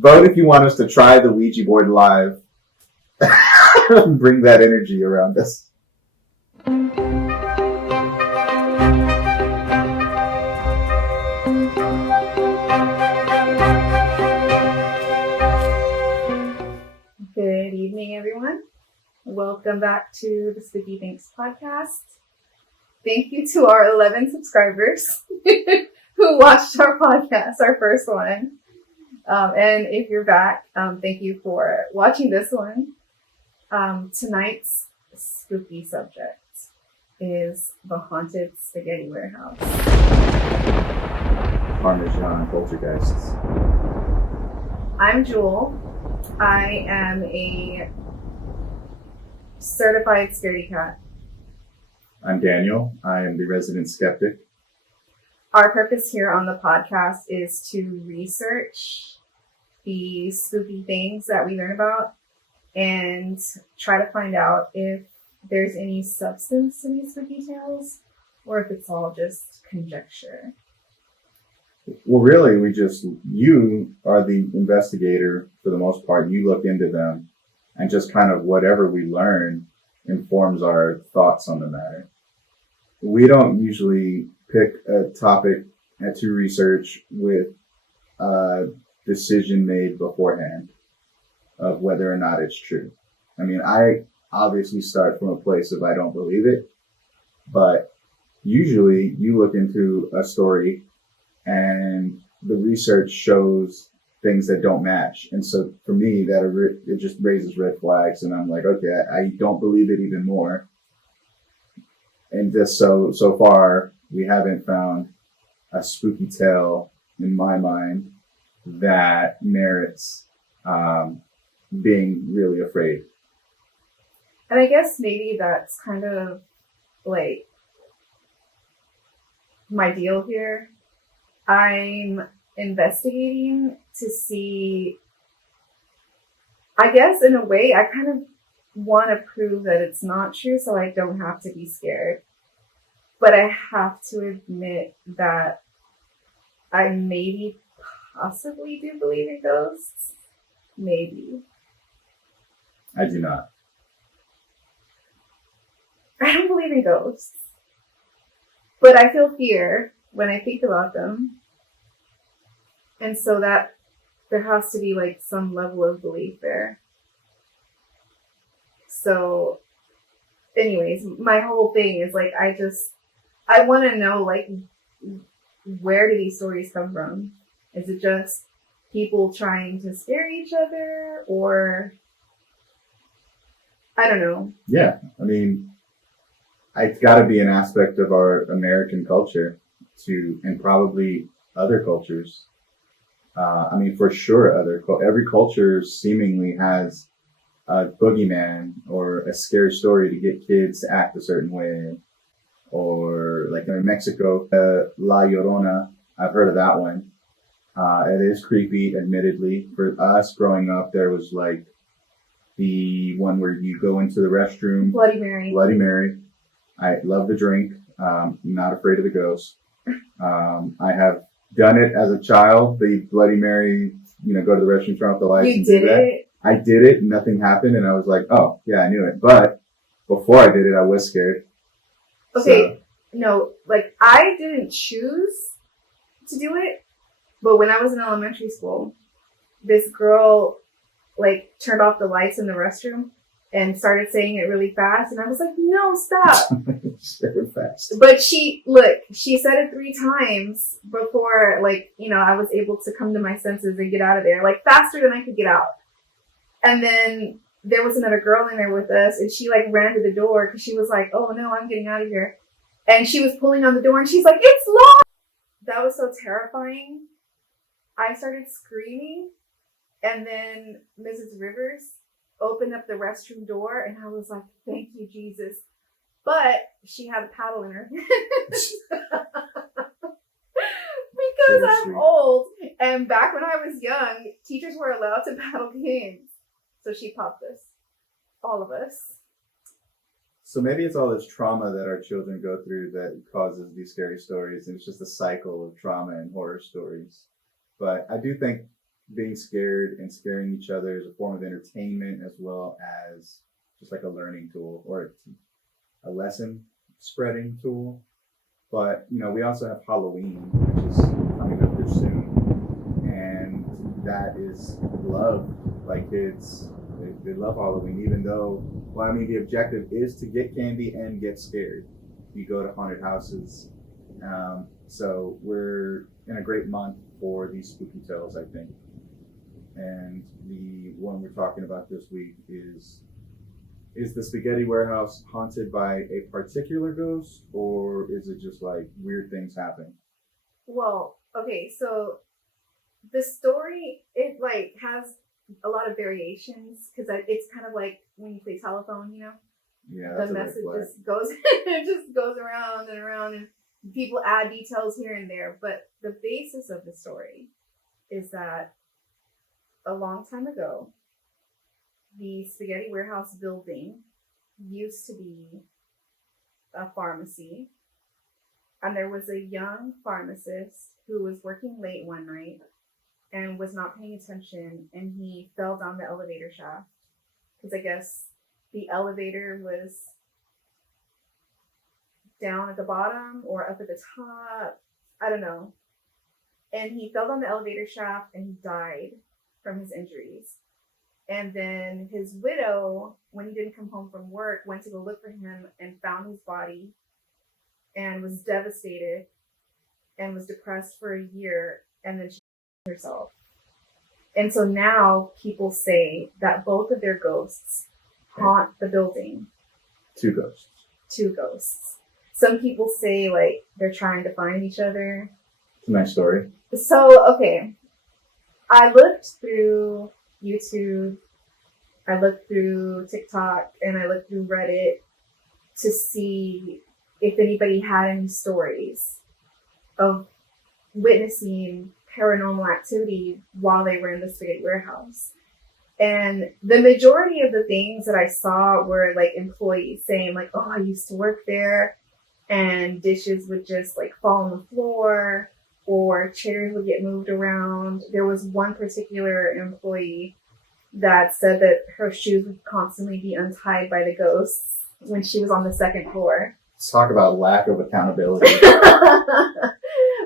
Vote if you want us to try the Ouija board live. Bring that energy around us. Good evening, everyone. Welcome back to the Spooky Thinks podcast. Thank you to our 11 subscribers who watched our podcast, our first one. And if you're back, thank you for watching this one. Tonight's spooky subject is the haunted spaghetti warehouse. Parmesan poltergeists. I'm Jewel. I am a certified scaredy cat. I'm Daniel. I am the resident skeptic. Our purpose here on the podcast is to research the spooky things that we learn about and try to find out if there's any substance in these spooky tales or if it's all just conjecture. Well, really, you are the investigator for the most part. You look into them, and just kind of whatever we learn informs our thoughts on the matter. We don't usually pick a topic to research with a decision made beforehand of whether or not it's true. I mean, I obviously start from a place of I don't believe it, but usually you look into a story and the research shows things that don't match. And so for me, it just raises red flags. And I'm like, okay, I don't believe it even more. And just so far, we haven't found a spooky tale in my mind that merits being really afraid. And I guess maybe that's kind of like my deal here. I'm investigating to see, I guess in a way, I kind of want to prove that it's not true so I don't have to be scared. But I have to admit that I maybe possibly do believe in ghosts. Maybe. I do not. I don't believe in ghosts. But I feel fear when I think about them. And so that there has to be like some level of belief there. So anyways, my whole thing is like, I want to know like, where do these stories come from? Is it just people trying to scare each other, or I don't know. Yeah. I mean, it's got to be an aspect of our American culture and probably other cultures. I mean, for sure, every culture seemingly has a boogeyman or a scary story to get kids to act a certain way. Or like in Mexico, La Llorona, I've heard of that one. It is creepy, admittedly. For us growing up, there was like the one where you go into the restroom. Bloody Mary. Bloody Mary. I love the drink. Not afraid of the ghost. I have done it as a child. The Bloody Mary, go to the restroom, turn off the lights. You did it? I did it. Nothing happened. And I was like, oh, yeah, I knew it. But before I did it, I was scared. Okay. No, like I didn't choose to do it. But when I was in elementary school, this girl like turned off the lights in the restroom and started saying it really fast. And I was like, no, stop. Fast. But she said it 3 times before, like, I was able to come to my senses and get out of there, like faster than I could get out. And then there was another girl in there with us and she like ran to the door because she was like, oh no, I'm getting out of here. And she was pulling on the door and she's like, it's locked. That was so terrifying. I started screaming and then Mrs. Rivers opened up the restroom door and I was like, thank you, Jesus. But she had a paddle in her hand. Because I'm old. And back when I was young, teachers were allowed to paddle games. So she popped us. All of us. So maybe it's all this trauma that our children go through that causes these scary stories. And it's just a cycle of trauma and horror stories. But I do think being scared and scaring each other is a form of entertainment as well as just like a learning tool or a lesson spreading tool. But we also have Halloween, which is coming up here soon, and that is loved by kids. They love Halloween, even though, well, I mean, the objective is to get candy and get scared. You go to haunted houses. So we're in a great month for these spooky tales, I think. And the one we're talking about this week is the spaghetti warehouse haunted by a particular ghost, or is it just like weird things happen? Well, okay, so the story, it like has a lot of variations because it's kind of like when you play telephone, Yeah, the that's a red message flag. just goes it just goes around and around, and people add details here and there. But the basis of the story is that a long time ago, the spaghetti warehouse building used to be a pharmacy, and there was a young pharmacist who was working late one night and was not paying attention, and he fell down the elevator shaft because I guess the elevator was down at the bottom or up at the top. I don't know. And he fell down the elevator shaft and he died from his injuries. And then his widow, when he didn't come home from work, went to go look for him and found his body and was devastated and was depressed for a year, and then she killed herself. And so now people say that both of their ghosts haunt the building. Two ghosts. Two ghosts. Some people say like they're trying to find each other. It's a nice story. So, okay. I looked through YouTube, I looked through TikTok, and I looked through Reddit to see if anybody had any stories of witnessing paranormal activity while they were in the spaghetti warehouse. And the majority of the things that I saw were like employees saying like, oh, I used to work there, and dishes would just like fall on the floor or chairs would get moved around. There was one particular employee that said that her shoes would constantly be untied by the ghosts when she was on the second floor. Let's talk about lack of accountability. Tie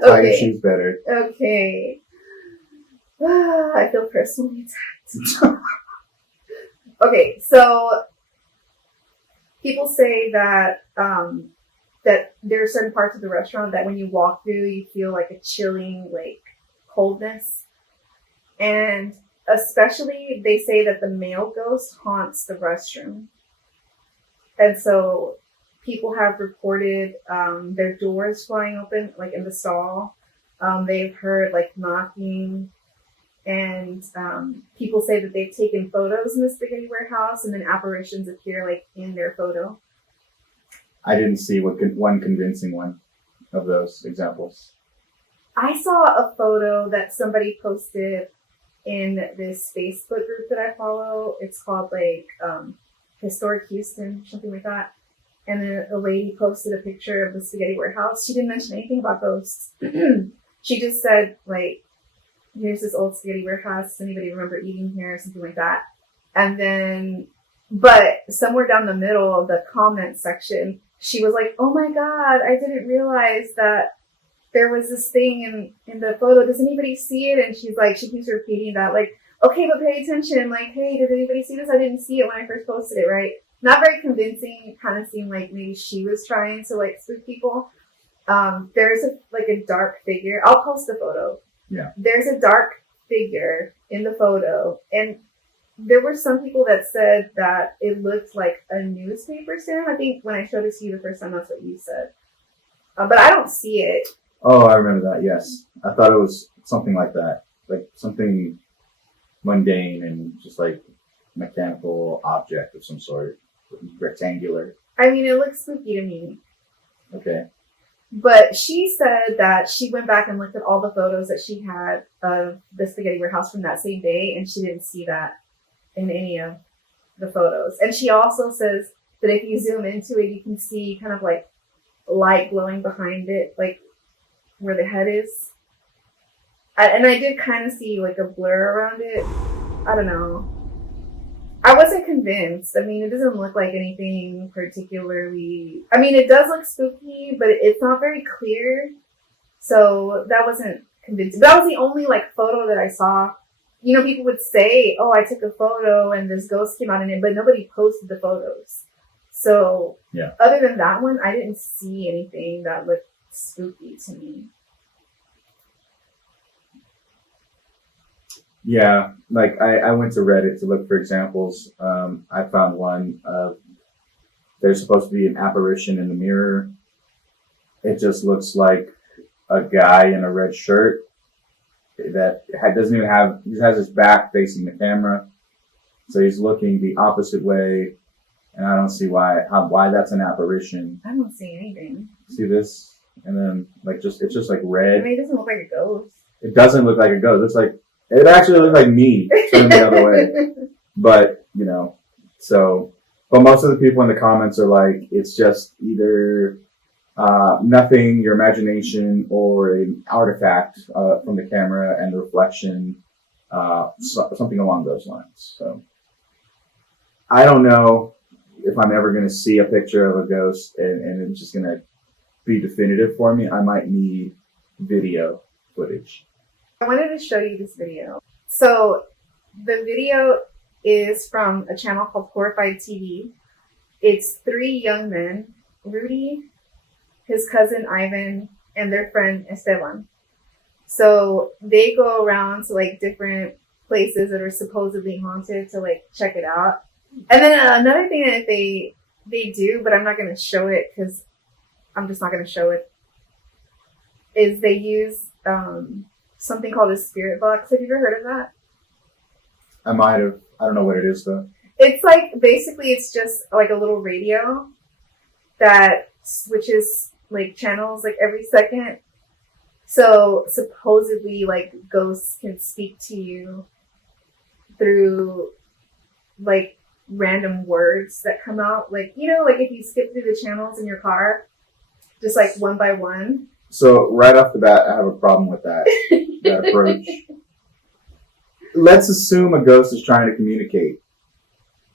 your shoes better. Okay. I feel personally attacked. Okay, so people say that that there are certain parts of the restaurant that when you walk through, you feel like a chilling, like coldness. And especially they say that the male ghost haunts the restroom. And so people have reported their doors flying open, like in the stall. They've heard like knocking, and people say that they've taken photos in the spaghetti warehouse, and then apparitions appear like in their photo. I didn't see one convincing one of those examples. I saw a photo that somebody posted in this Facebook group that I follow. It's called like Historic Houston, something like that. And then a lady posted a picture of the spaghetti warehouse. She didn't mention anything about ghosts. She just said like, here's this old spaghetti warehouse. Does anybody remember eating here? Something like that. And then, but somewhere down the middle of the comment section, she was like, oh my God, I didn't realize that there was this thing in the photo. Does anybody see it? And she's like, she keeps repeating that, like, okay, but pay attention. Like, hey, did anybody see this? I didn't see it when I first posted it, right? Not very convincing. It kind of seemed like maybe she was trying to like spook people. There's a dark figure. I'll post the photo. Yeah. There's a dark figure in the photo, and there were some people that said that it looked like a newspaper stand. I think when I showed it to you the first time, that's what you said. But I don't see it. Oh, I remember that, yes. I thought it was something like that. Like something mundane and just like mechanical object of some sort. Rectangular. I mean, it looks spooky to me. Okay. But she said that she went back and looked at all the photos that she had of the spaghetti warehouse from that same day, and she didn't see that in any of the photos. And she also says that if you zoom into it, you can see kind of like light glowing behind it, like where the head is. And I did kind of see like a blur around it. I don't know. I wasn't convinced. I mean, it doesn't look like anything particularly. I mean, it does look spooky, but it's not very clear. So that wasn't convincing. That was the only like photo that I saw. You know, people would say, "Oh, I took a photo and this ghost came out in it," but nobody posted the photos. So, Yeah. Other than that one, I didn't see anything that looked spooky to me. Yeah, like I went to Reddit to look for examples. I found one of there's supposed to be an apparition in the mirror. It just looks like a guy in a red shirt that doesn't even have, he has his back facing the camera. So he's looking the opposite way. And I don't see why that's an apparition. I don't see anything. See this? And then it's just like I red. mean, it doesn't look like a ghost. It doesn't look like a ghost. It looks like, it actually looks like me turning the other way. But, but most of the people in the comments are like, it's just either nothing, your imagination, or an artifact from the camera and the reflection, something along those lines. So I don't know if I'm ever going to see a picture of a ghost and it's just going to be definitive for me. I might need video footage. I wanted to show you this video. So the video is from a channel called Horrified TV. It's 3 young men, Rudy, his cousin Ivan, and their friend Esteban. So they go around to like different places that are supposedly haunted to like check it out. And then another thing that they do, but I'm not going to show it because I'm just not going to show it, is they use something called a spirit box. Have you ever heard of that? I might have. I don't know what it is though. It's like, basically it's just like a little radio that switches like channels like every second. So supposedly like ghosts can speak to you through like random words that come out. Like, like if you skip through the channels in your car, just like one by one. So right off the bat, I have a problem with that approach. Let's assume a ghost is trying to communicate.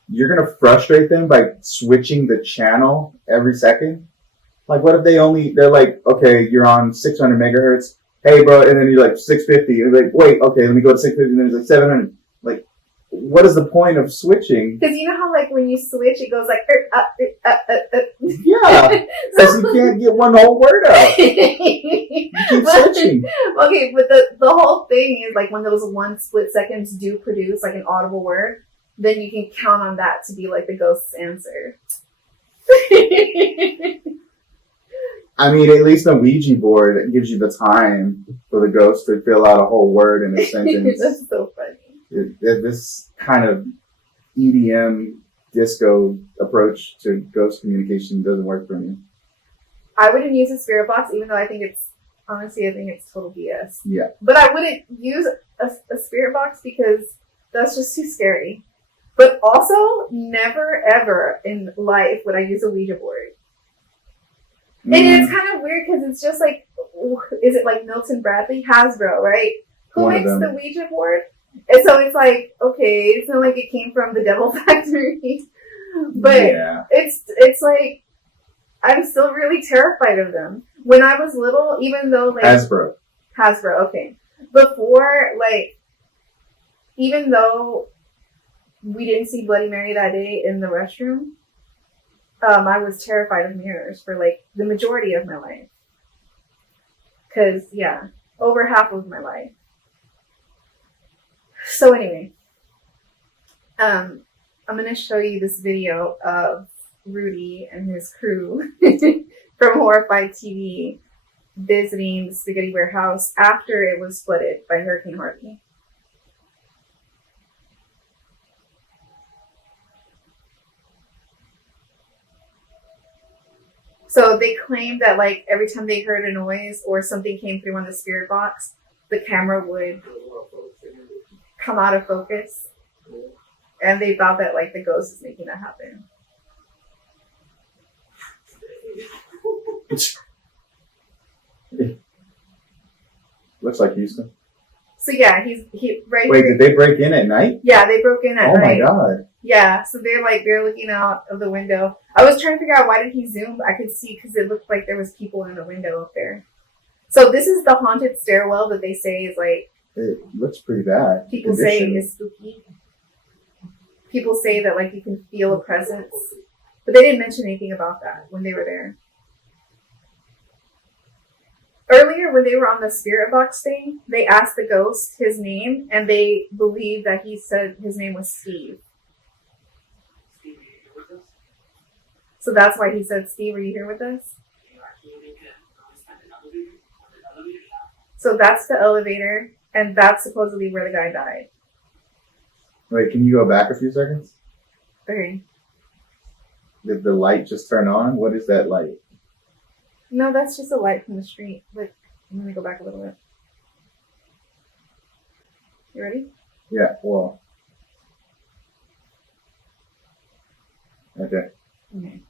You're going to frustrate them by switching the channel every second? Like, what if they're like, okay, you're on 600 megahertz. Hey, bro, and then you're like 650. And they're like, wait, okay, let me go to 650. And then it's like 700. Like, what is the point of switching? Because you know how, like, when you switch, it goes like, Yeah, because you can't get one whole word out. You keep switching. Okay, but the whole thing is, like, when those 1 split seconds do produce, like, an audible word, then you can count on that to be, like, the ghost's answer. I mean, at least a Ouija board gives you the time for the ghost to fill out a whole word in a sentence. That's so funny. This kind of EDM disco approach to ghost communication doesn't work for me. I wouldn't use a spirit box, even though I think it's total BS. Yeah. But I wouldn't use a spirit box because that's just too scary. But also, never ever in life would I use a Ouija board. And it's kind of weird because it's just like, is it like Milton Bradley? Hasbro, right? Who makes the Ouija board? And so it's like, okay, it's not like it came from the Devil Factory. But yeah. It's like, I'm still really terrified of them. When I was little, even though like... Hasbro, okay. Before, like, even though we didn't see Bloody Mary that day in the restroom, I was terrified of mirrors for like the majority of my life. Cause yeah, over half of my life. So anyway, I'm gonna show you this video of Rudy and his crew from Horrified TV visiting the spaghetti warehouse after it was flooded by Hurricane Harvey. So they claimed that like every time they heard a noise or something came through on the spirit box, the camera would come out of focus. And they thought that like the ghost is making that happen. Looks like Houston. So yeah, he right Wait, here. did they break in at night? Yeah, they broke in at Oh my night. god. Yeah, so they're looking out of the window. I was trying to figure out why did he zoom. I could see because it looked like there was people in the window up there. So this is the haunted stairwell that they say is like It looks pretty bad. people say is spooky. People say that like you can feel a presence, but they didn't mention anything about that when they were there. Earlier, when they were on the spirit box thing, they asked the ghost his name, and they believe that he said his name was Steve. So that's why he said, Steve, are you here with us? So that's the elevator, and that's supposedly where the guy died. Wait, can you go back a few seconds? Okay. Did the light just turn on? What is that light? No, that's just a light from the street. Look, I'm going to go back a little bit. You ready? Yeah, well. Okay. Okay.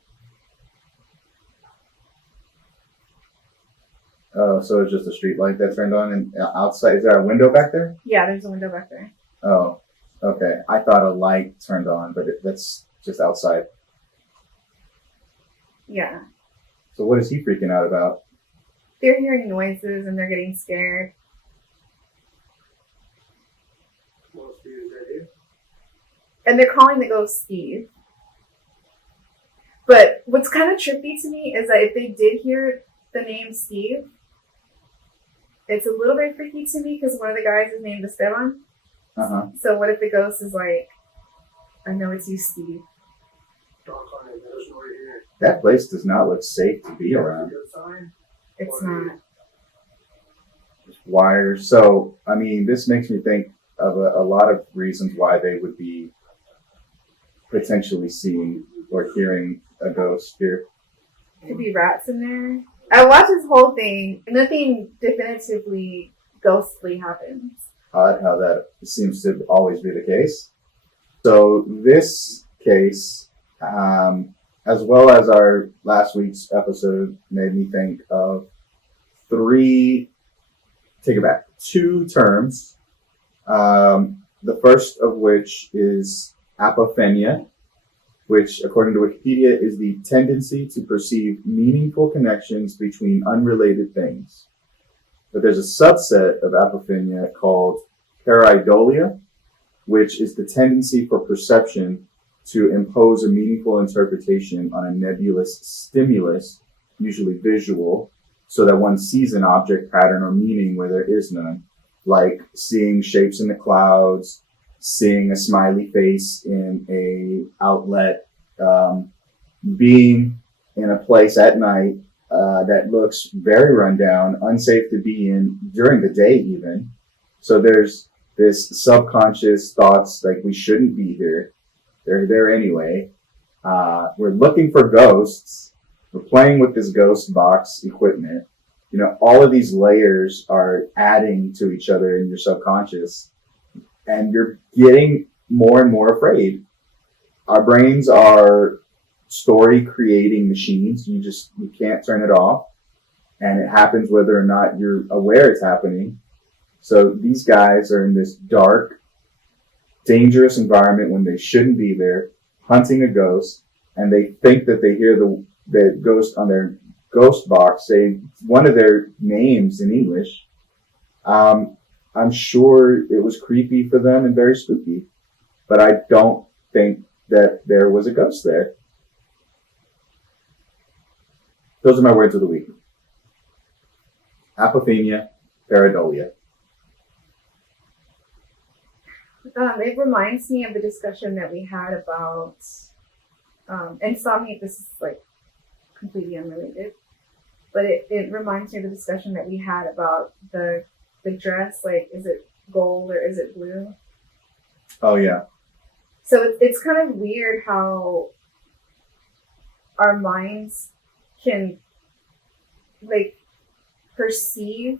Oh, so it's just a street light that turned on, and outside, is there a window back there? Yeah, there's a window back there. Oh, okay. I thought a light turned on, but that's just outside. Yeah. So what is he freaking out about? They're hearing noises and they're getting scared. And they're calling the ghost Steve. But what's kind of trippy to me is that if they did hear the name Steve, it's a little bit freaky to me because one of the guys is named Esteban. Uh-huh. So what if the ghost is like, I know it's you, Steve. That place does not look safe to be around. It's not. There's wires. So, I mean, this makes me think of a lot of reasons why they would be potentially seeing or hearing a ghost here. Could be rats in there. I watched this whole thing. Nothing definitively ghostly happens. Odd how that seems to always be the case. So this case, as well as our last week's episode, made me think of two terms. The first of which is apophenia, which, according to Wikipedia, is the tendency to perceive meaningful connections between unrelated things. But there's a subset of apophenia called pareidolia, which is the tendency for perception to impose a meaningful interpretation on a nebulous stimulus, usually visual, so that one sees an object, pattern, or meaning where there is none, like seeing shapes in the clouds, seeing a smiley face in a outlet, being in a place at night that looks very rundown, unsafe to be in during the day even. So there's this subconscious thoughts like we shouldn't be here. They're there anyway. We're looking for ghosts. We're playing with this ghost box equipment. You know, all of these layers are adding to each other in your subconscious, and you're getting more and more afraid. Our brains are story creating machines. You can't turn it off, and it happens whether or not you're aware it's happening. So these guys are in this dark, dangerous environment when they shouldn't be there, hunting a ghost, and they think that they hear the ghost on their ghost box say one of their names in English. I'm sure it was creepy for them and very spooky, but I don't think that there was a ghost there. Those are my words of the week. Apophenia, pareidolia. It reminds me of the discussion that we had about insomnia. This is like completely unrelated, but it reminds me of the discussion that we had about the dress. Like, is it gold or is it blue? Oh yeah. So it's kind of weird how our minds can like perceive,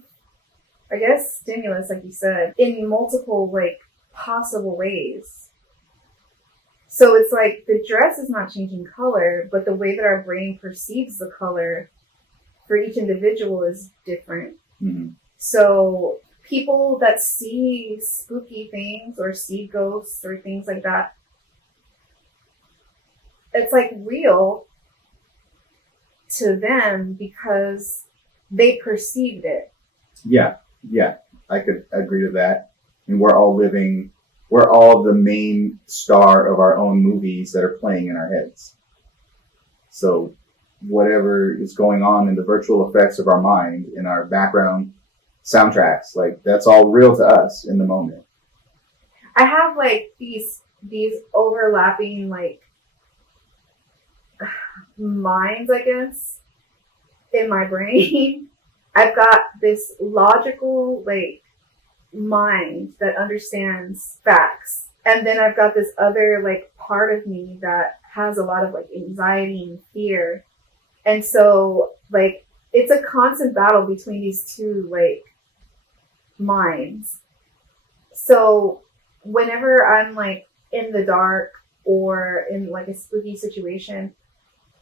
I guess, stimulus, like you said, in multiple like possible ways. So it's like the dress is not changing color, but the way that our brain perceives the color for each individual is different. Mm-hmm. So people that see spooky things or see ghosts or things like that, it's like real to them because they perceived it. Yeah, I could agree to that. And we're all the main star of our own movies that are playing in our heads. So whatever is going on in the virtual effects of our mind, in our background soundtracks, like that's all real to us in the moment. I have like these overlapping like minds, I guess, in my brain. I've got this logical like mind that understands facts, and then I've got this other like part of me that has a lot of like anxiety and fear, and so like it's a constant battle between these two like minds. So whenever I'm like in the dark or in like a spooky situation,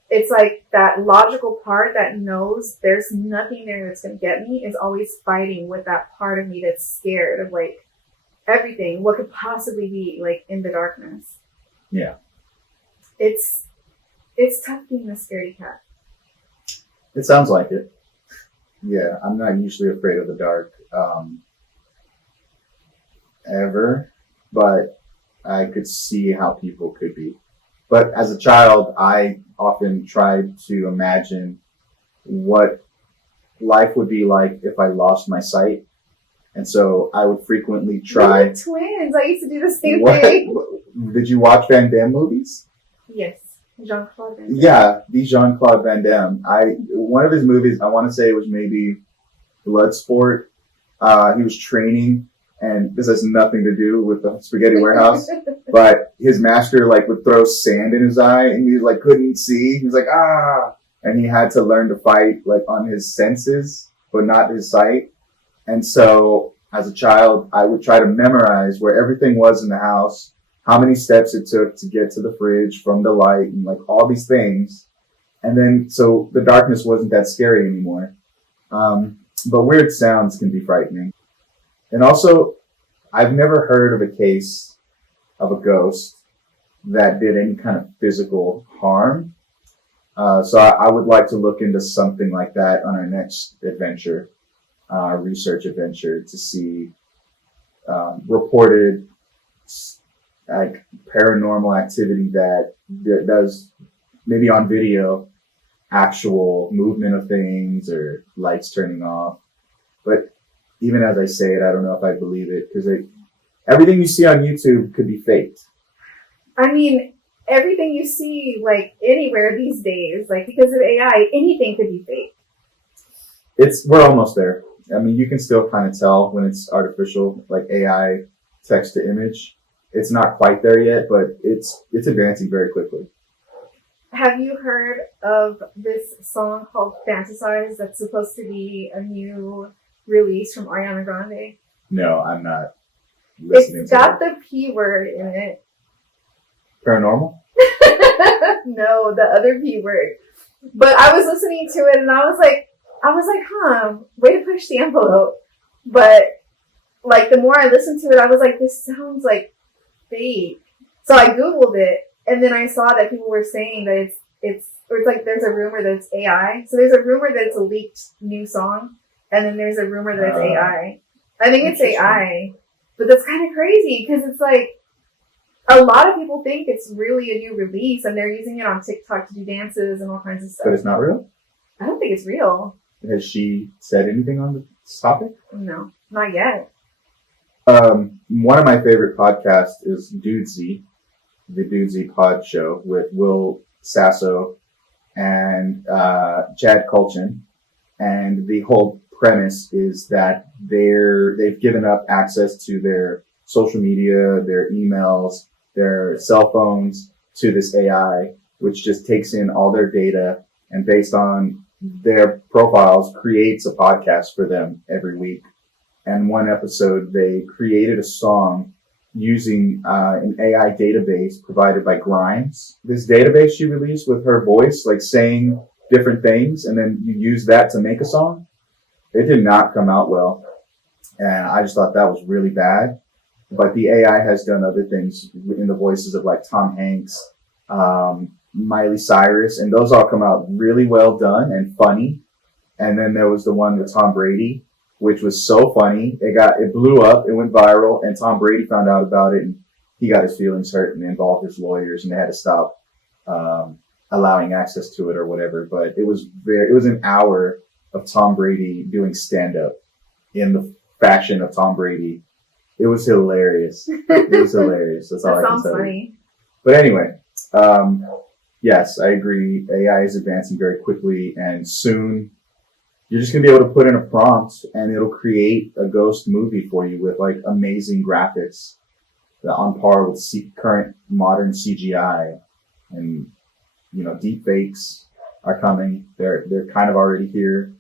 it's like that logical part that knows there's nothing there that's going to get me is always fighting with that part of me that's scared of like everything, what could possibly be like in the darkness. Yeah. It's tough being a scaredy cat. It sounds like it. Yeah, I'm not usually afraid of the dark, ever, but I could see how people could be. But as a child, I often tried to imagine what life would be like if I lost my sight. And so I would frequently try. We're twins. I used to do the same What? thing. Did you watch Van Damme movies? Yes. Jean-Claude Van Damme. Yeah, the Jean-Claude Van Damme. One of his movies, I want to say it was maybe Bloodsport. He was training, and this has nothing to do with the spaghetti warehouse, but his master like would throw sand in his eye, and he like couldn't see. He was like, ah, and he had to learn to fight like on his senses, but not his sight. And so as a child, I would try to memorize where everything was in the house, how many steps it took to get to the fridge from the light, and like all these things. And then, so the darkness wasn't that scary anymore. But weird sounds can be frightening. And also, I've never heard of a case of a ghost that did any kind of physical harm. So I would like to look into something like that on our next adventure, research adventure, to see reported like paranormal activity that does maybe on video actual movement of things or lights turning off. But even as I say it, I don't know if I believe it, because everything you see on YouTube could be faked. I mean, everything you see like anywhere these days, like because of AI, anything could be fake. We're almost there. I mean, you can still kind of tell when it's artificial, like AI text to image. It's not quite there yet, but it's advancing very quickly. Have you heard of this song called Fantasize that's supposed to be a new release from Ariana Grande? No, I'm not listening It's to got that. the P word in it. Paranormal? No, the other P word. But I was listening to it and I was like, way to push the envelope. But like the more I listened to it, I was like, this sounds like fake. So I Googled it, and then I saw that people were saying that it's like there's a rumor that it's AI. So there's a rumor that it's a leaked new song, and then there's a rumor that it's AI. I think it's AI, but that's kind of crazy because it's like a lot of people think it's really a new release, and they're using it on TikTok to do dances and all kinds of stuff. But it's not real? I don't think it's real. Has she said anything on this topic? No, not yet. One of my favorite podcasts is Dudesy, the Dudesy Pod Show with Will Sasso and Chad Kultgen. And the whole premise is that they've given up access to their social media, their emails, their cell phones to this AI, which just takes in all their data and based on their profiles creates a podcast for them every week. And one episode, they created a song using an AI database provided by Grimes. This database she released with her voice, like saying different things, and then you use that to make a song. It did not come out well. And I just thought that was really bad. But the AI has done other things in the voices of like Tom Hanks, Miley Cyrus, and those all come out really well done and funny. And then there was the one with Tom Brady, which was so funny. It blew up, it went viral, and Tom Brady found out about it, and he got his feelings hurt and involved his lawyers, and they had to stop allowing access to it or whatever. But it was an hour of Tom Brady doing stand up in the fashion of Tom Brady. It was hilarious. It was hilarious. That's all I can say. That sounds funny. But anyway, yes, I agree. AI is advancing very quickly, and soon you're just gonna be able to put in a prompt, and it'll create a ghost movie for you with like amazing graphics, on par with current modern CGI. And deep fakes are coming. They're kind of already here.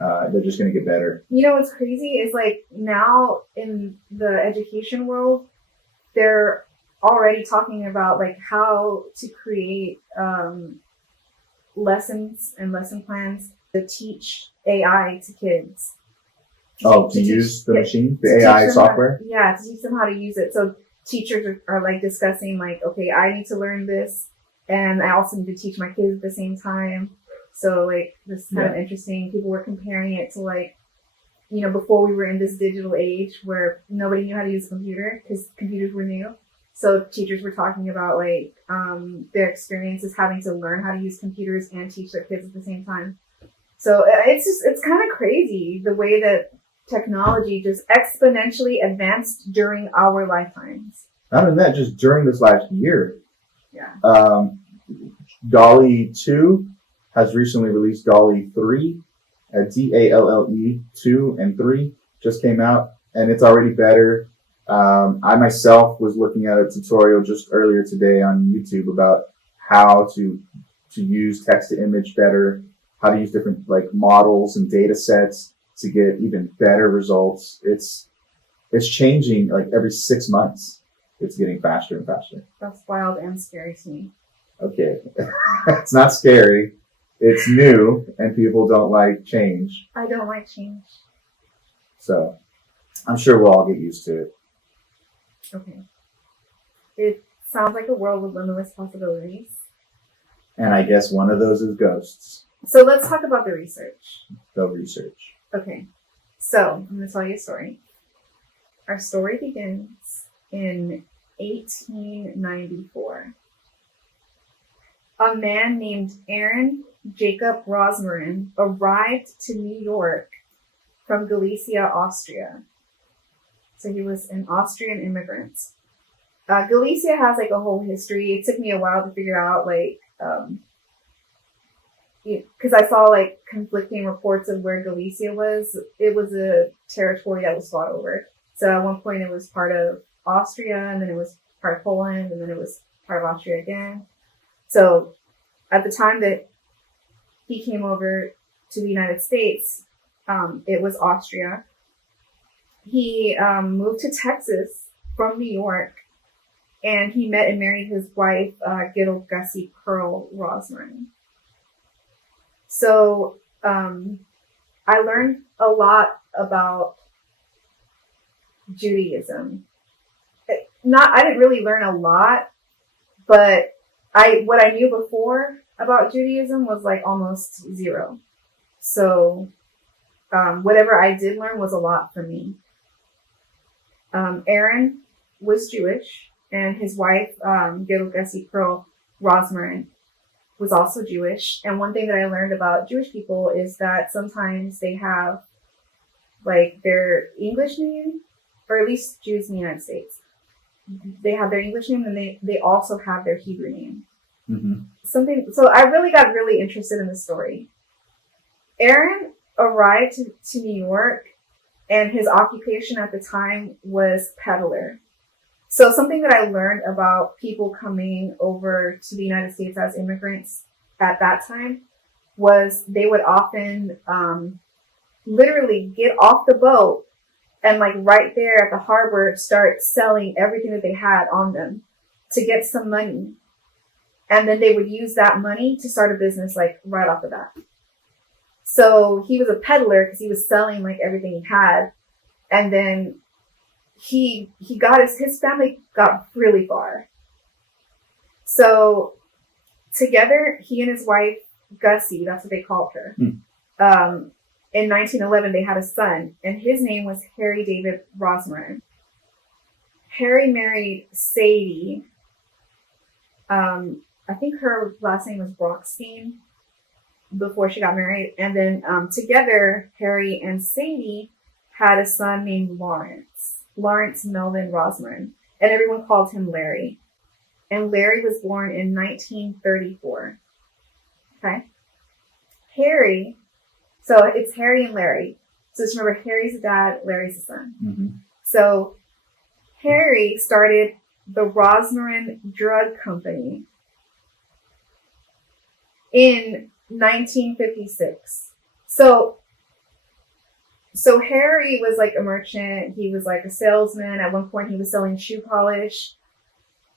They're just going to get better. What's crazy is like now in the education world, they're already talking about like how to create lessons and lesson plans to teach AI to kids. To use the machine, the AI software? To teach them how to use it. So teachers are like discussing like, okay, I need to learn this, and I also need to teach my kids at the same time. So like this is kind of interesting. People were comparing it to like, before we were in this digital age where nobody knew how to use a computer because computers were new. So teachers were talking about like their experiences having to learn how to use computers and teach their kids at the same time. So it's kind of crazy the way that technology just exponentially advanced during our lifetimes. Not only that, just during this last year. Yeah. DALL-E 2 has recently released DALL-E 3. DALLE 2 and 3 just came out, and it's already better. I myself was looking at a tutorial just earlier today on YouTube about how to use text to image better, how to use different like models and data sets to get even better results. It's changing like every 6 months. It's getting faster and faster. That's wild and scary to me. Okay. It's not scary. It's new, and people don't like change. I don't like change. So I'm sure we'll all get used to it. Okay. It sounds like a world with limitless possibilities. And I guess one of those is ghosts. So let's talk about the research. The research. Okay. So I'm going to tell you a story. Our story begins in 1894. A man named Aaron Jacob Rosmarin arrived to New York from Galicia, Austria. So he was an Austrian immigrant. Galicia has like a whole history. It took me a while to figure out like, because I saw like conflicting reports of where Galicia was. It was a territory that was fought over. So at one point it was part of Austria, and then it was part of Poland, and then it was part of Austria again. So at the time that he came over to the United States, it was Austria. He moved to Texas from New York, and he met and married his wife, Gittel Gussie Pearl Rosmarin. So I learned a lot about Judaism. I didn't really learn a lot, but what I knew before about Judaism was like almost zero. So whatever I did learn was a lot for me. Aaron was Jewish, and his wife, Gittel Gussie Pearl Rosmarin, was also Jewish. And one thing that I learned about Jewish people is that sometimes they have like their English name, or at least Jews in the United States. They have their English name, and they also have their Hebrew name. Mm-hmm. So I really got really interested in the story. Aaron arrived to New York, and his occupation at the time was peddler. So something that I learned about people coming over to the United States as immigrants at that time was they would often literally get off the boat and like right there at the harbor start selling everything that they had on them to get some money. And then they would use that money to start a business like right off the bat. So he was a peddler because he was selling like everything he had. And then he got his family got really far. So together, he and his wife, Gussie, that's what they called her. In 1911, they had a son, and his name was Harry David Rosmarin. Harry married Sadie. I think her last name was Brockstein before she got married. And then together, Harry and Sadie had a son named Lawrence Melvin Rosmarin. And everyone called him Larry. And Larry was born in 1934. Okay? Harry, so it's Harry and Larry. So just remember, Harry's the dad, Larry's the son. Mm-hmm. So Harry started the Rosmarin Drug Company in 1956. So Harry was like a merchant. He was like a salesman. At one point, he was selling shoe polish.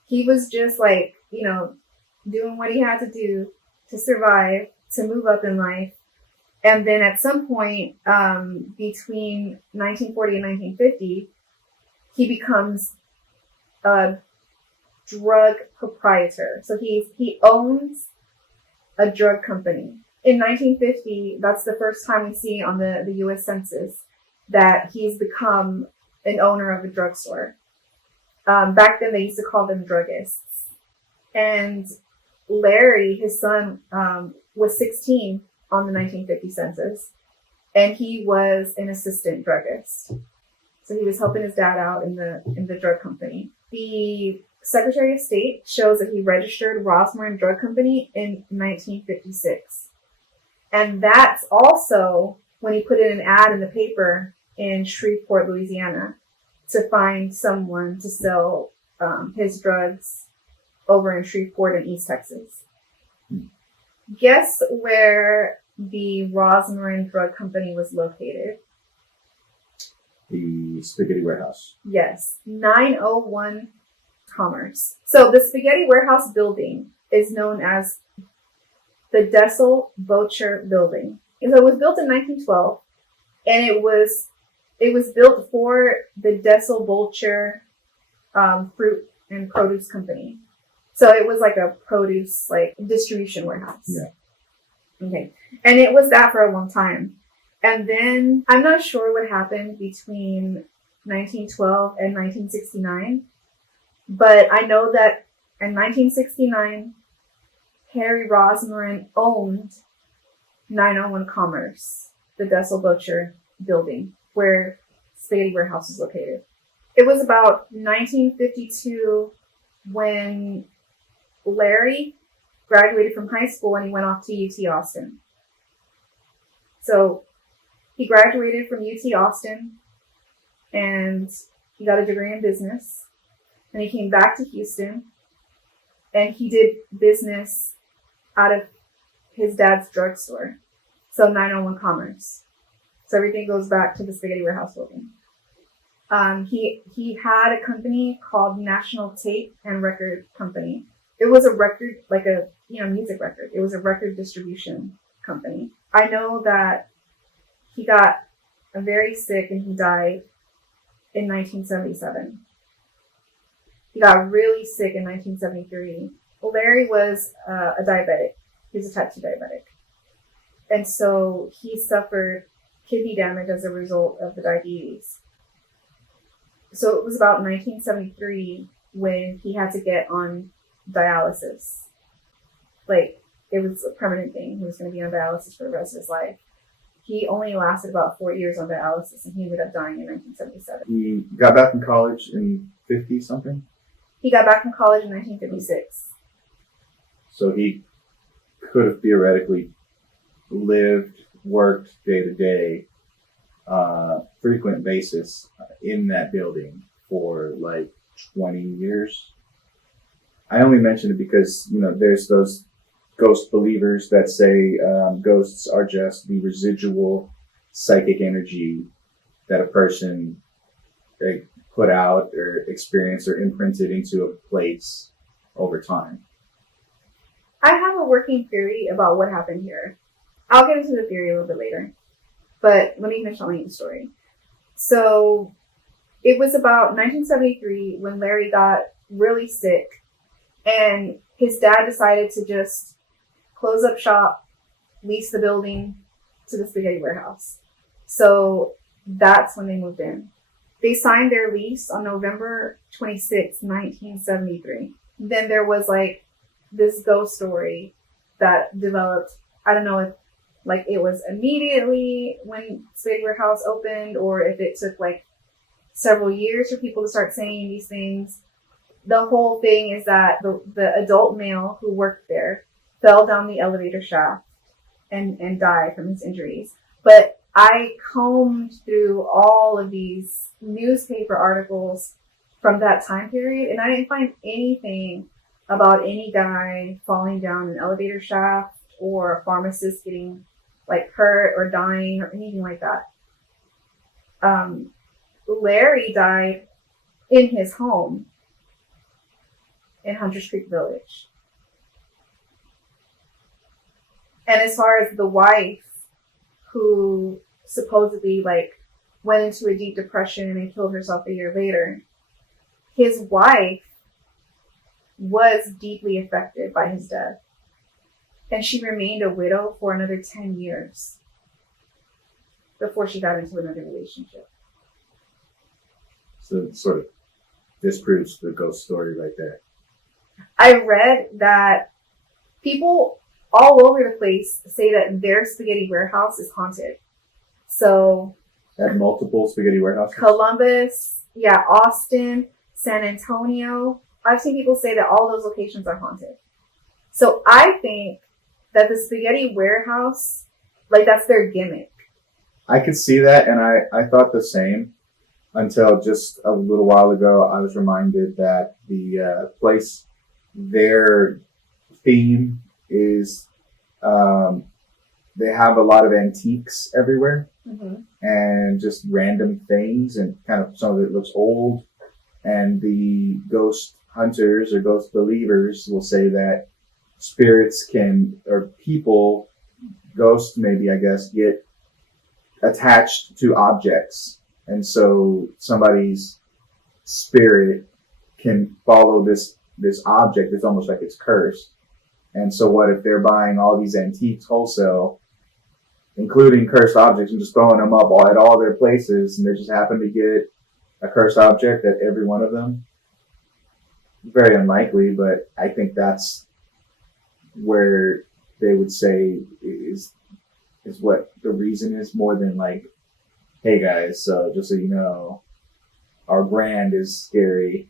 He was just like, doing what he had to do to survive, to move up in life. And then at some point, between 1940 and 1950, he becomes a drug proprietor. So he owns a drug company. In 1950, that's the first time we see on the U.S. Census that he's become an owner of a drugstore. Back then, they used to call them druggists. And Larry, his son, was 16 on the 1950 census, and he was an assistant druggist. So he was helping his dad out in the drug company. The Secretary of State shows that he registered Rosmarin Drug Company in 1956. And that's also when he put in an ad in the paper in Shreveport, Louisiana, to find someone to sell his drugs over in Shreveport in East Texas. Guess where the Rosmarin Drug Company was located? The Spaghetti Warehouse. Yes, 901 Commerce. So the Spaghetti Warehouse building is known as the Desel-Boettcher building. And so it was built in 1912, and it was built for the Desel-Boettcher fruit and produce company. So it was like a produce distribution warehouse. Yeah. Okay. And it was that for a long time. And then I'm not sure what happened between 1912 and 1969, but I know that in 1969, Harry Rosmarin owned 901 Commerce, the Desel-Boettcher building where Spaghetti Warehouse is located. It was about 1952 when Larry graduated from high school and he went off to UT Austin. So he graduated from UT Austin and he got a degree in business. And he came back to Houston and he did business out of his dad's drugstore. So 901 Commerce. So everything goes back to the Spaghetti Warehouse building. He had a company called National Tape and Record Company. It was a record, like a music record. It was a record distribution company. I know that he got very sick and he died in 1977. He got really sick in 1973. Larry was a diabetic. He was a type 2 diabetic. And so he suffered kidney damage as a result of the diabetes. So it was about 1973 when he had to get on dialysis. It was a permanent thing. He was going to be on dialysis for the rest of his life. He only lasted about 4 years on dialysis, and he ended up dying in 1977. He got back from college in 50-something? He got back from college in 1956. So he could have theoretically lived, worked day to day, frequent basis in that building for 20 years. I only mention it because, there's those ghost believers that say ghosts are just the residual psychic energy that a person put out or experienced or imprinted into a place over time. I have a working theory about what happened here. I'll get into the theory a little bit later, but let me finish telling you the story. So it was about 1973 when Larry got really sick, and his dad decided to just close up shop, lease the building to the spaghetti warehouse. So that's when they moved in. They signed their lease on November 26, 1973. Then there was like this ghost story that developed. I don't know if like it was immediately when Spaghetti Warehouse opened or if it took like several years for people to start saying these things. The whole thing is that the adult male who worked there fell down the elevator shaft and died from his injuries. But I combed through all of these newspaper articles from that time period, and I didn't find anything about any guy falling down an elevator shaft or a pharmacist getting like hurt or dying or anything like that. Larry died in his home in Hunters Creek Village. And as far as the wife who supposedly like went into a deep depression and killed herself a year later, his wife was deeply affected by his death. And she remained a widow for another 10 years before she got into another relationship. So it sort of disproves the ghost story right there. I read that people all over the place say that their spaghetti warehouse is haunted. So At multiple spaghetti warehouses? Columbus, Austin, San Antonio. I've seen people say that all those locations are haunted. So I think that the spaghetti warehouse, like that's their gimmick. I could see that, and I thought the same until just a little while ago. I was reminded that the place, their theme is they have a lot of antiques everywhere, and just random things, and kind of some of it looks old. And the ghost hunters or ghost believers will say that spirits can, or people, ghosts maybe, I guess, get attached to objects. And so somebody's spirit can follow this object. It's almost like it's cursed. And so what if they're buying all these antiques wholesale, including cursed objects, and just throwing them up at all their places, and they just happen to get a cursed object at every one of them? Very unlikely, but I think that's where they would say is what the reason is, more than like, hey guys, so just so you know, our brand is scary.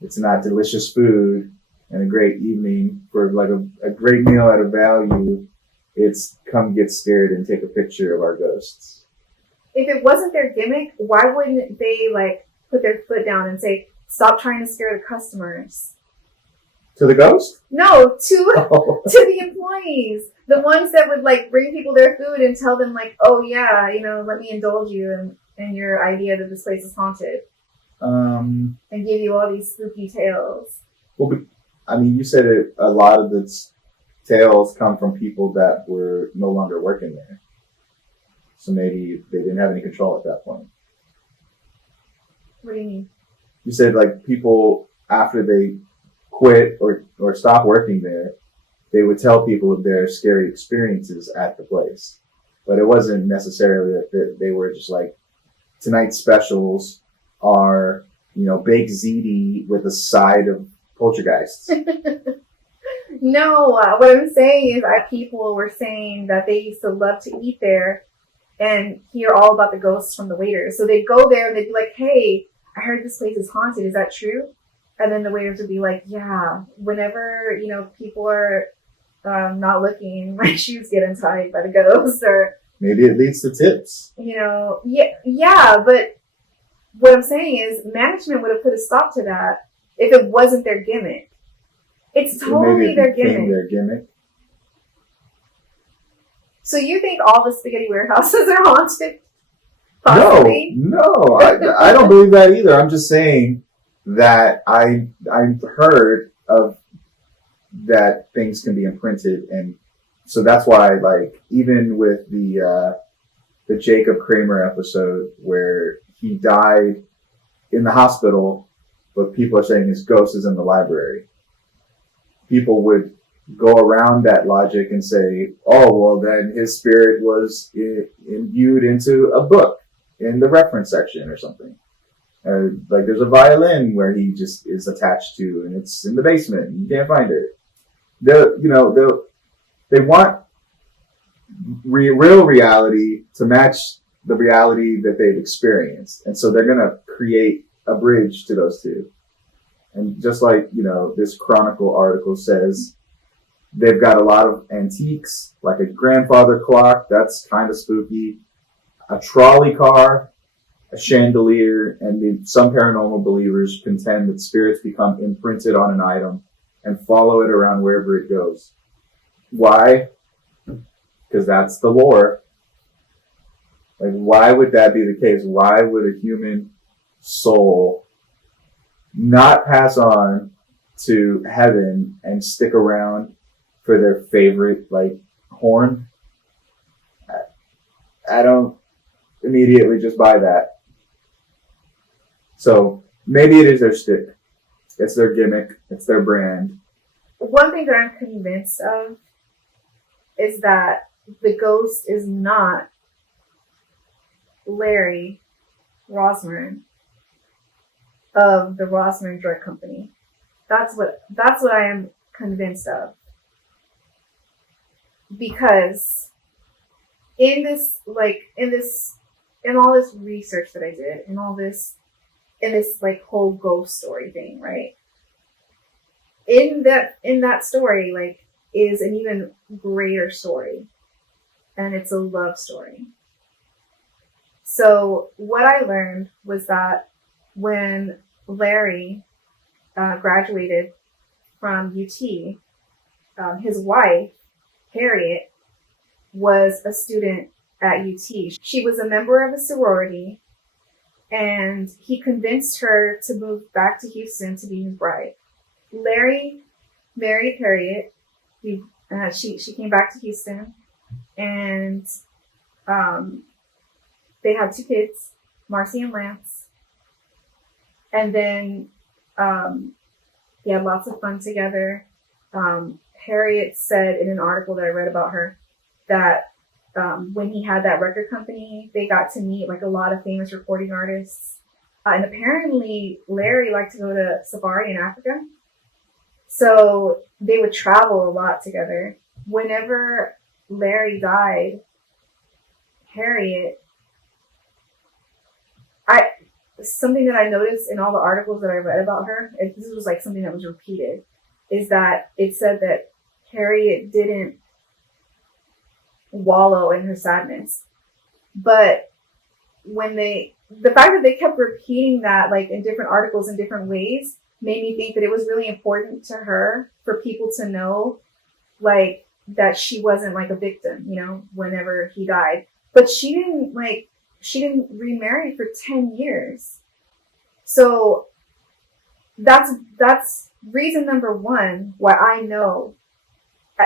It's not delicious food and a great evening for like a great meal at a value. It's come get scared and take a picture of our ghosts. If it wasn't their gimmick, why wouldn't they like put their foot down and say, stop trying to scare the customers? To the ghost? No, to the employees. The ones that would like bring people their food and tell them like, oh yeah, let me indulge you in your idea that this place is haunted. And give you all these spooky tales. Well, I mean, you said a lot of the tales come from people that were no longer working there. So maybe they didn't have any control at that point. What do you mean? You said like people, after they quit or stop working there, they would tell people of their scary experiences at the place. But it wasn't necessarily that they were just like, tonight's specials are, baked ziti with a side of poltergeists. No, what I'm saying is people were saying that they used to love to eat there and hear all about the ghosts from the waiters. So they'd go there and they'd be like, hey, I heard this place is haunted. Is that true? And then the waiters would be like, yeah, whenever, people are not looking, my shoes get untied by the ghost. Or maybe it leads to tips. Yeah, but what I'm saying is management would have put a stop to that if it wasn't their gimmick. It's totally their gimmick. So you think all the spaghetti warehouses are haunted? Possibly? No, I don't believe that either. I'm just saying that I've heard of that things can be imprinted, and so that's why, like, even with the the Jacob Kramer episode where he died in the hospital, but people are saying his ghost is in the library. People would go around that logic and say, oh, well, then his spirit was imbued into a book in the reference section or something. Like there's a violin where he just is attached to, and it's in the basement, and you can't find it. They want real reality to match the reality that they've experienced, and so they're gonna create a bridge to those two. And just like this Chronicle article says, they've got a lot of antiques, like a grandfather clock that's kind of spooky, a trolley car, a chandelier, and some paranormal believers contend that spirits become imprinted on an item and follow it around wherever it goes. Why? Because that's the lore. Like, why would that be the case? Why would a human soul not pass on to heaven and stick around for their favorite, like, horn? I don't immediately just buy that. So maybe it is their stick. It's their gimmick. It's their brand. One thing that I'm convinced of is that the ghost is not Larry Rosmarin of the Rosmarin Drug Company. That's what I am convinced of. Because in all this research that I did, in this like whole ghost story thing, right? In that story, like, is an even greater story. And it's a love story. So what I learned was that when Larry graduated from UT, his wife, Harriet, was a student at UT. She was a member of a sorority, and he convinced her to move back to Houston to be his bride. Larry married Harriet. She came back to Houston, and they had 2 kids, Marcy and Lance. And then they had lots of fun together. Harriet said in an article that I read about her that when he had that record company, they got to meet like a lot of famous recording artists. And apparently Larry liked to go to safari in Africa. So they would travel a lot together. Whenever Larry died, Harriet, something that I noticed in all the articles that I read about her, this was like something that was repeated, is that it said that Harriet didn't wallow in her sadness. But the fact that they kept repeating that like in different articles in different ways made me think that it was really important to her for people to know like that she wasn't like a victim, whenever he died. But she didn't remarry for 10 years. So that's reason number one why I know,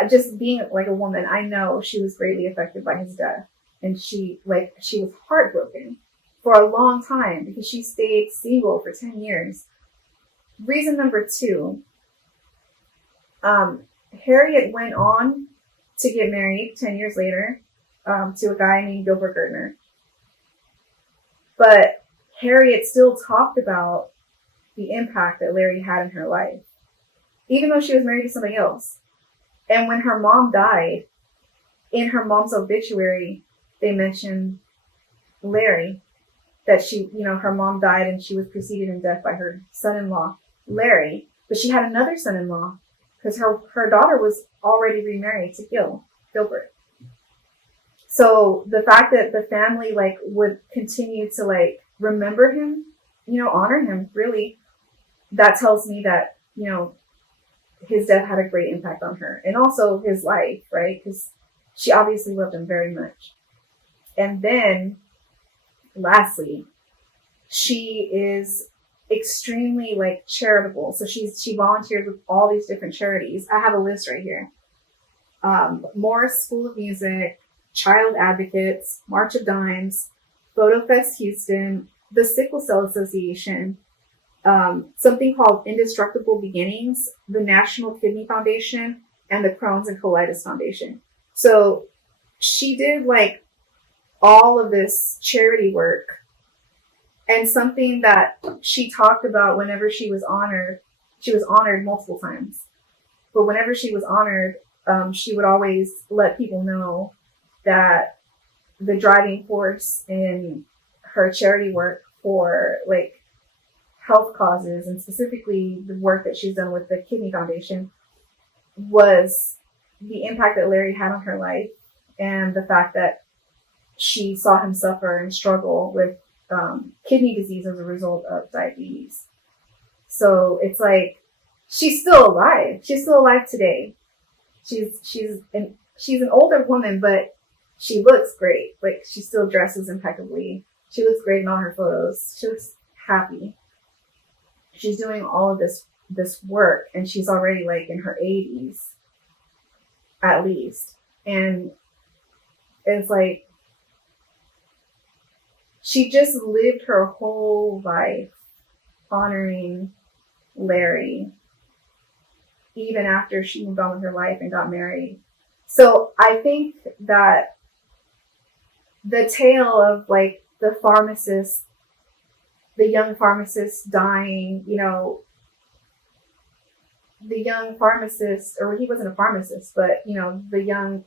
just being like a woman, I know she was greatly affected by his death. And she was heartbroken for a long time because she stayed single for 10 years. Reason number two, Harriet went on to get married 10 years later to a guy named Gilbert Gertner. But Harriet still talked about the impact that Larry had in her life, even though she was married to somebody else. And when her mom died, in her mom's obituary, they mentioned Larry, that her mom died and she was preceded in death by her son-in-law, Larry. But she had another son-in-law because her daughter was already remarried to Gilbert. So the fact that the family would continue to remember him, honor him, really, that tells me that, his death had a great impact on her and also his life, right? Because she obviously loved him very much. And then lastly, she is extremely charitable. So she volunteers with all these different charities. I have a list right here. Morris School of Music, Child Advocates, March of Dimes, Photo Fest Houston, the Sickle Cell Association, something called Indestructible Beginnings, the National Kidney Foundation, and the Crohn's and Colitis Foundation. So she did like all of this charity work, and something that she talked about whenever she was honored multiple times. But whenever she was honored, she would always let people know that the driving force in her charity work for like health causes, and specifically the work that she's done with the Kidney Foundation, was the impact that Larry had on her life, and the fact that she saw him suffer and struggle with kidney disease as a result of diabetes. So it's like, she's still alive. She's still alive today. She's an older woman, but she looks great. Like, she still dresses impeccably. She looks great in all her photos. She looks happy. She's doing all of this work, and she's already like in her 80s at least. And it's like, she just lived her whole life honoring Larry, even after she moved on with her life and got married. So I think that the tale of like the pharmacist, the young pharmacist dying, you know, the young pharmacist, or he wasn't a pharmacist, but, you know, the young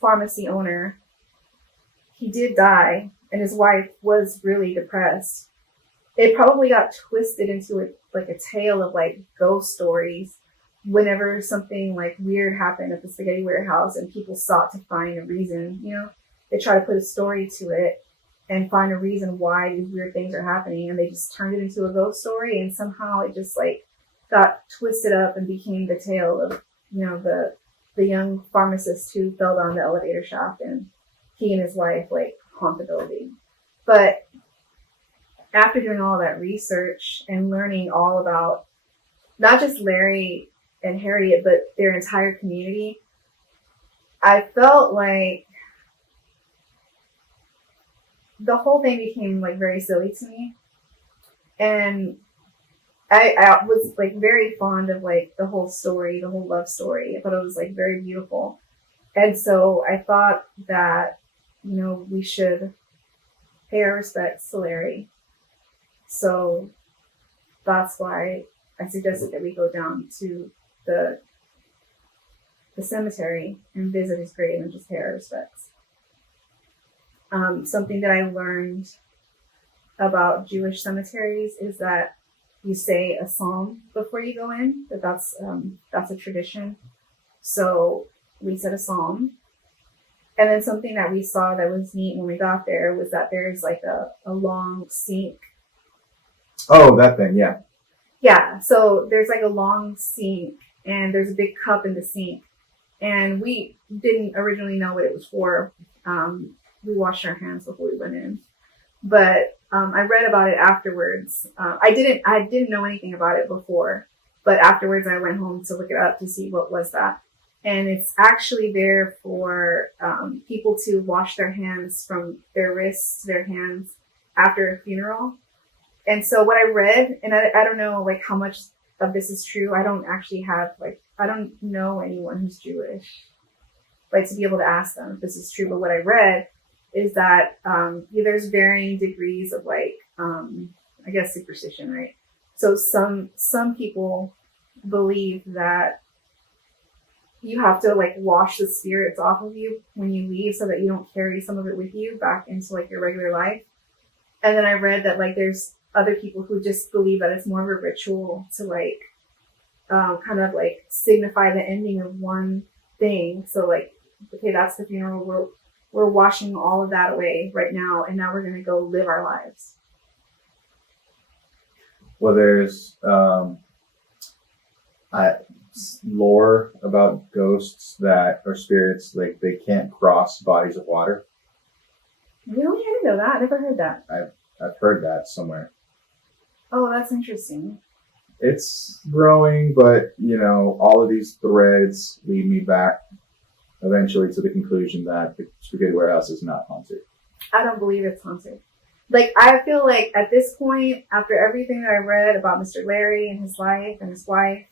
pharmacy owner, he did die, and his wife was really depressed. It probably got twisted into a tale of like ghost stories whenever something like weird happened at the spaghetti warehouse and people sought to find a reason. You know, they try to put a story to it and find a reason why these weird things are happening, and they just turned it into a ghost story, and somehow it just like got twisted up and became the tale of, you know, the young pharmacist who fell down the elevator shaft, and he and his wife like haunt the building. But after doing all that research and learning all about not just Larry and Harriet, but their entire community, I felt like the whole thing became like very silly to me. And I was like very fond of like the whole story, the whole love story. I thought it was like very beautiful. And so I thought that, you know, we should pay our respects to Larry. So that's why I suggested that we go down to the cemetery and visit his grave and just pay our respects. Something that I learned about Jewish cemeteries is that you say a psalm before you go in. That's a tradition. So we said a psalm. And then something that we saw that was neat when we got there was that there's like a long sink. Oh, that thing, yeah. Yeah, so there's like a long sink, and there's a big cup in the sink. And we didn't originally know what it was for. We washed our hands before we went in. But I read about it afterwards. I didn't know anything about it before, but afterwards I went home to look it up to see what was that. And it's actually there for people to wash their hands from their wrists to their hands after a funeral. And so what I read, and I don't know like how much of this is true. I don't actually have I don't know anyone who's Jewish, like to be able to ask them if this is true. But what I read is that there's varying degrees of like I guess superstition, right? So some people believe that you have to like wash the spirits off of you when you leave so that you don't carry some of it with you back into like your regular life. And then I read that like there's other people who just believe that it's more of a ritual to like kind of like signify the ending of one thing. So like, okay, that's the funeral. We're washing all of that away right now, and now we're going to go live our lives. Well, there's lore about ghosts that or spirits, like they can't cross bodies of water. Really? I didn't know that. I never heard that. I've heard that somewhere. Oh, that's interesting. It's growing, but you know, all of these threads lead me back eventually to the conclusion that the spaghetti warehouse is not haunted. I don't believe it's haunted. Like, I feel like at this point, after everything that I read about Mr. Larry and his life and his wife,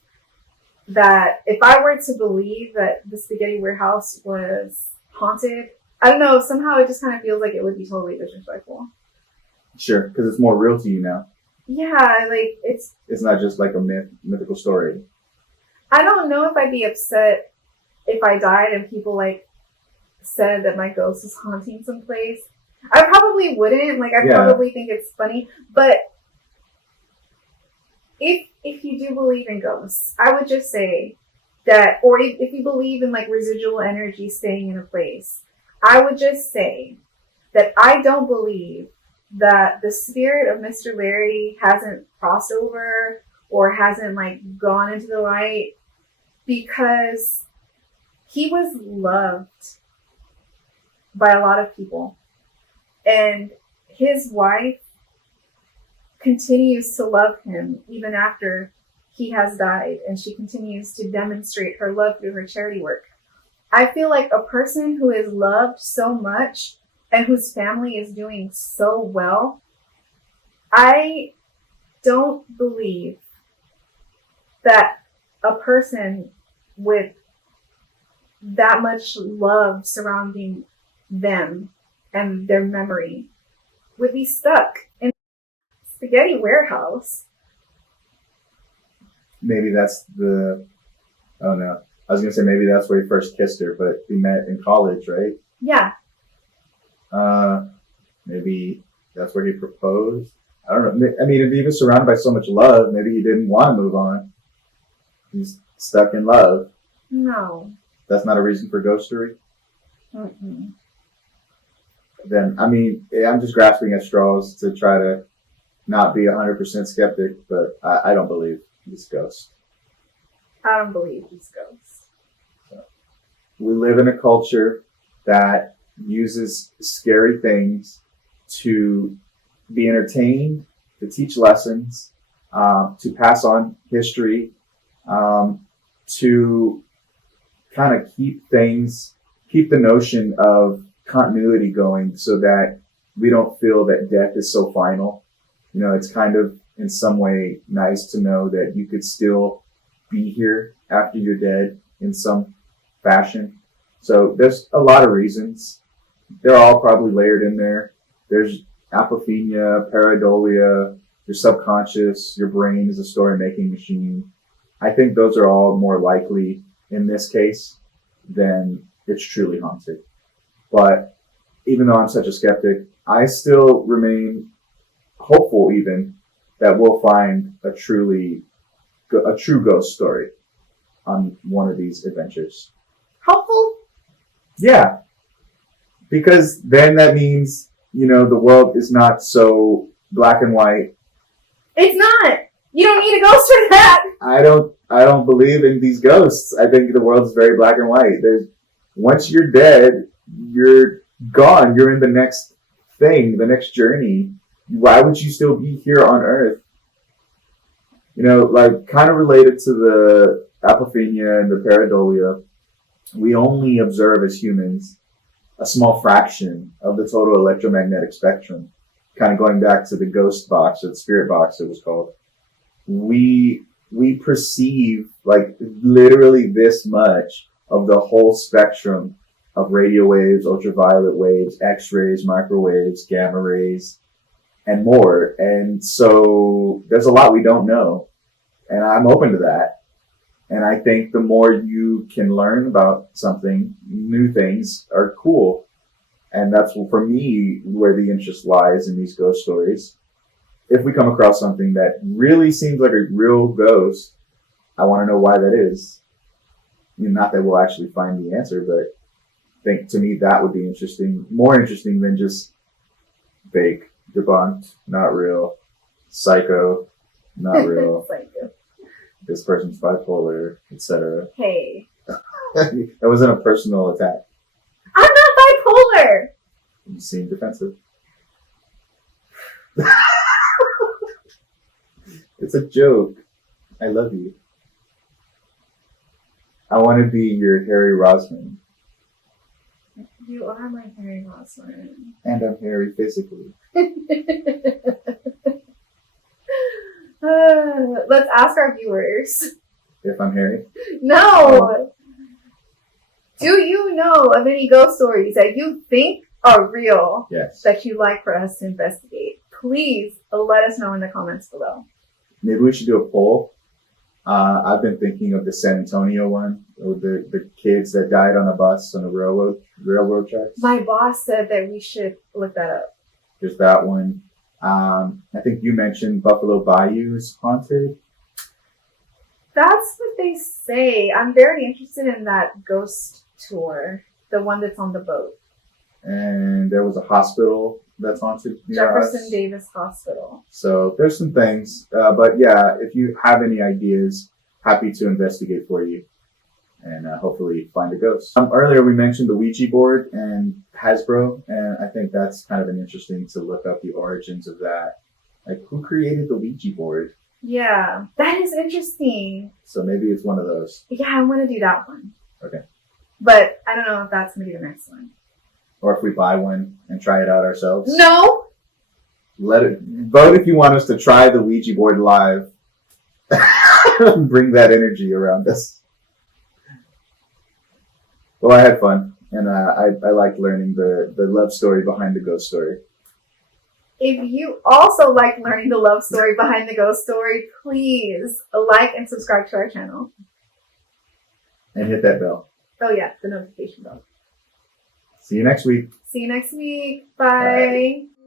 that if I were to believe that the spaghetti warehouse was haunted, I don't know, somehow it just kind of feels like it would be totally disrespectful. Sure, because it's more real to you now. Yeah, like, it's not just like a mythical story. I don't know if I'd be upset if I died and people, like, said that my ghost was haunting someplace. I probably wouldn't. Like, I probably think it's funny. But if you do believe in ghosts, I would just say that, or if you believe in, like, residual energy staying in a place, I would just say that I don't believe that the spirit of Mr. Larry hasn't crossed over or hasn't, like, gone into the light, because he was loved by a lot of people. And his wife continues to love him even after he has died, and she continues to demonstrate her love through her charity work. I feel like a person who is loved so much and whose family is doing so well, I don't believe that a person with that much love surrounding them and their memory would be stuck in a spaghetti warehouse. Maybe that's I don't know. I was going to say maybe that's where he first kissed her, but we met in college, right? Yeah. Maybe that's where he proposed. I don't know. I mean, if he was surrounded by so much love, maybe he didn't want to move on. He's stuck in love. No. That's not a reason for ghostery? Mm-mm. Then, I mean, I'm just grasping at straws to try to not be 100% skeptic, but I don't believe he's a ghost. I don't believe he's ghosts. So, we live in a culture that uses scary things to be entertained, to teach lessons, to pass on history, to kind of keep the notion of continuity going so that we don't feel that death is so final. You know, it's kind of in some way nice to know that you could still be here after you're dead in some fashion. So there's a lot of reasons. They're all probably layered in there. There's apophenia, pareidolia, your subconscious, your brain is a story-making machine. I think those are all more likely in this case than it's truly haunted. But even though I'm such a skeptic, I still remain hopeful even that we'll find a true ghost story on one of these adventures. Hopeful? Yeah. Because then that means, you know, the world is not so black and white. It's not. You don't need a ghost for that. I don't believe in these ghosts. I think the world is very black and white. Once you're dead, you're gone. You're in the next thing, the next journey. Why would you still be here on Earth? You know, like kind of related to the apophenia and the pareidolia, we only observe as humans a small fraction of the total electromagnetic spectrum. Kind of going back to the ghost box or the spirit box, it was called. We perceive like literally this much of the whole spectrum of radio waves, ultraviolet waves, X-rays, microwaves, gamma rays, and more. And so there's a lot we don't know. And I'm open to that. And I think the more you can learn about something, new things are cool. And that's, for me, where the interest lies in these ghost stories. If we come across something that really seems like a real ghost, I want to know why that is. I mean, not that we'll actually find the answer, but I think to me that would be interesting. More interesting than just fake, debunked, not real, psycho, not real. Psycho. This person's bipolar, etc. Hey. That wasn't a personal attack. I'm not bipolar. You seem defensive. It's a joke. I love you. I want to be your Harry Rosman. You are my Harry Bosman. And I'm Harry physically. Let's ask our viewers. If I'm Harry? No! Do you know of any ghost stories that you think are real Yes. that you'd like for us to investigate? Please let us know in the comments below. Maybe we should do a poll. I've been thinking of the San Antonio one, with the kids that died on a bus on the railroad tracks. My boss said that we should look that up. There's that one. I think you mentioned Buffalo Bayou's haunted. That's what they say. I'm very interested in that ghost tour, the one that's on the boat. And there was a hospital that's haunted near us. Jefferson Davis Hospital. So there's some things. But yeah, if you have any ideas, happy to investigate for you. And hopefully find a ghost. Earlier we mentioned the Ouija board and Hasbro, and I think that's kind of an interesting to look up the origins of that. Like, who created the Ouija board? Yeah, that is interesting. So maybe it's one of those. Yeah, I want to do that one. Okay. But I don't know if that's going to be the next one. Or if we buy one and try it out ourselves. No! Vote if you want us to try the Ouija board live. Bring that energy around us. Well, I had fun, and I liked learning the love story behind the ghost story. If you also like learning the love story behind the ghost story, please like and subscribe to our channel. And hit that bell. Oh yeah, the notification bell. See you next week. See you next week. Bye. Bye.